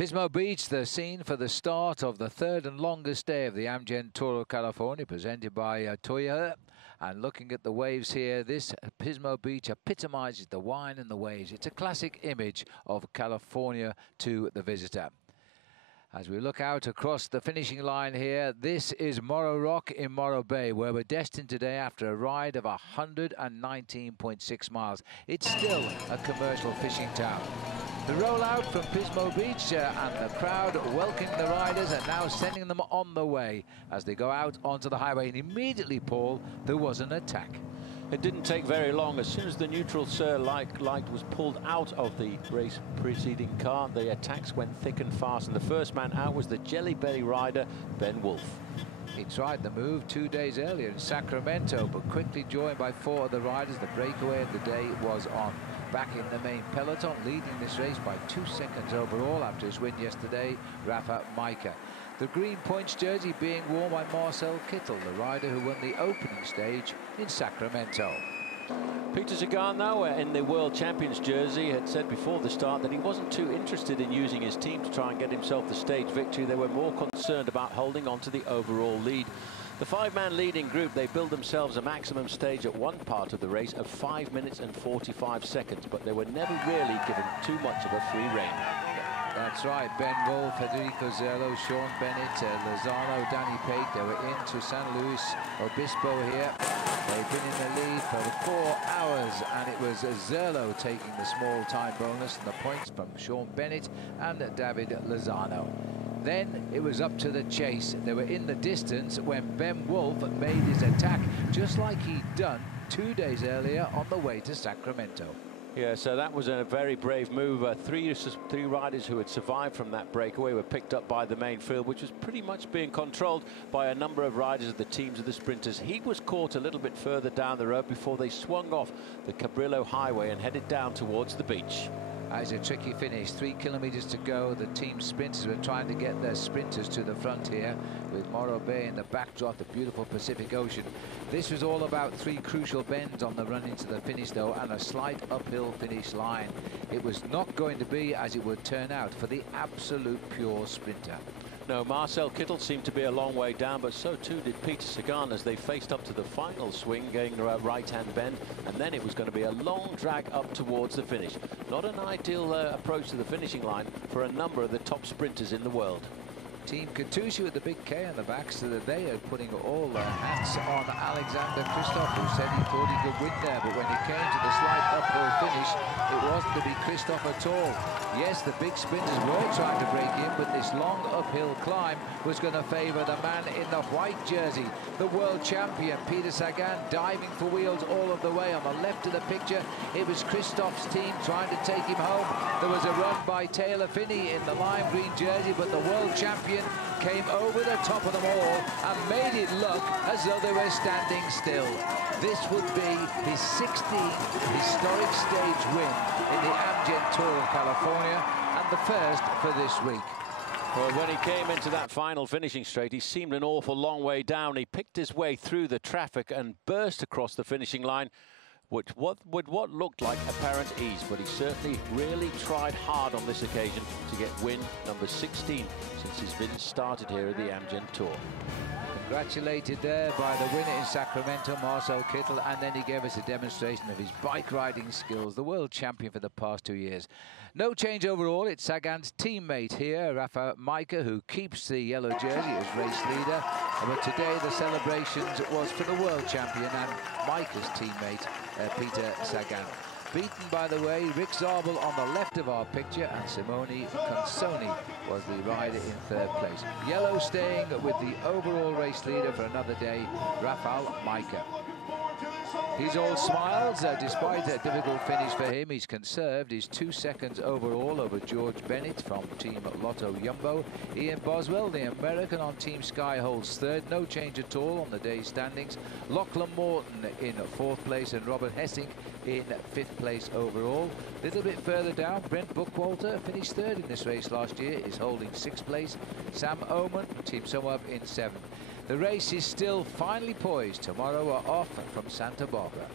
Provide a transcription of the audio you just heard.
Pismo Beach, the scene for the start of the third and longest day of the Amgen Tour of California, presented by Heuer. And looking at the waves here, this Pismo Beach epitomizes the wine and the waves. It's a classic image of California to the visitor. As we look out across the finishing line here, this is Morro Rock in Morro Bay, where we're destined today after a ride of 119.6 miles. It's still a commercial fishing town. The rollout from Pismo Beach and the crowd welcoming the riders and now sending them on the way as they go out onto the highway. And immediately, Paul, there was an attack. It didn't take very long. As soon as the neutral light was pulled out of the race preceding car, the attacks went thick and fast, and the first man out was the Jelly Belly rider, Ben Wolf. He tried the move 2 days earlier in Sacramento, but quickly joined by 4 other riders. The breakaway of the day was on. Back in the main peloton, leading this race by 2 seconds overall after his win yesterday, Rafa Micah. The green points jersey being worn by Marcel Kittel, the rider who won the opening stage in Sacramento. Peter Sagan, though, in the World Champions jersey, had said before the start that he wasn't too interested in using his team to try and get himself the stage victory. They were more concerned about holding on to the overall lead. The 5-man leading group, they built themselves a maximum stage at one part of the race of 5 minutes and 45 seconds, but they were never really given too much of a free rein. That's right. Ben Wolf, Federico Zerlo, Sean Bennett, Lozano, Danny Pate. They were into San Luis Obispo here. They've been in the lead for 4 hours, and it was Zerlo taking the small time bonus and the points from Sean Bennett and David Lozano. Then it was up to the chase. They were in the distance when Ben Wolf made his attack, just like he'd done 2 days earlier on the way to Sacramento. Yeah, so that was a very brave move. Three riders who had survived from that breakaway were picked up by the main field, which was pretty much being controlled by a number of riders of the teams of the sprinters. He was caught a little bit further down the road before they swung off the Cabrillo Highway and headed down towards the beach. It's a tricky finish. 3 kilometers to go. The team sprinters were trying to get their sprinters to the front here with Morro Bay in the backdrop, the beautiful Pacific Ocean. This was all about 3 crucial bends on the run into the finish, though, and a slight uphill finish line. It was not going to be as it would turn out for the absolute pure sprinter. No, Marcel Kittel seemed to be a long way down, but so too did Peter Sagan as they faced up to the final swing, going a right-hand bend, and then it was going to be a long drag up towards the finish. Not an ideal approach to the finishing line for a number of the top sprinters in the world. Team Katusha with the big K on the back, so that they are putting all their hats on Alexander Kristoff, who said he thought he could win there, but when it came to the slight uphill finish, it wasn't to be Kristoff at all. Yes, the big sprinters were trying to break in, but this long uphill climb was going to favour the man in the white jersey, the world champion, Peter Sagan, diving for wheels all of the way. On the left of the picture, it was Kristoff's team trying to take him home. There was a run by Taylor Phinney in the lime green jersey, but the world champion came over the top of them all and made it look as though they were standing still. This would be his 16th historic stage win in the Amgen Tour of California and the first for this week. Well, when he came into that final finishing straight, he seemed an awful long way down. He picked his way through the traffic and burst across the finishing line with what looked like apparent ease, but he certainly really tried hard on this occasion to get win number 16 since he's been started here at the Amgen Tour. Congratulated there by the winner in Sacramento, Marcel Kittel, and then he gave us a demonstration of his bike riding skills, the world champion for the past 2 years. No change overall. It's Sagan's teammate here, Rafa Micah, who keeps the yellow jersey as race leader. But today the celebrations was for the world champion and Micah's teammate, Peter Sagan. Beaten, by the way, Rick Zabel on the left of our picture, and Simone Consoni was the rider in 3rd place. Yellow staying with the overall race leader for another day, Rafael Micah. He's all smiles, despite a difficult finish for him. He's conserved his 2 seconds overall over George Bennett from Team Lotto Jumbo. Ian Boswell, the American on Team Sky, holds 3rd. No change at all on the day's standings. Lachlan Morton in 4th place and Robert Hessing in 5th place overall. A little bit further down, Brent Bookwalter finished 3rd in this race last year, is holding 6th place. Sam Oman, Team Sunweb, in 7th. The race is still finally poised. Tomorrow we're off from Santa Barbara.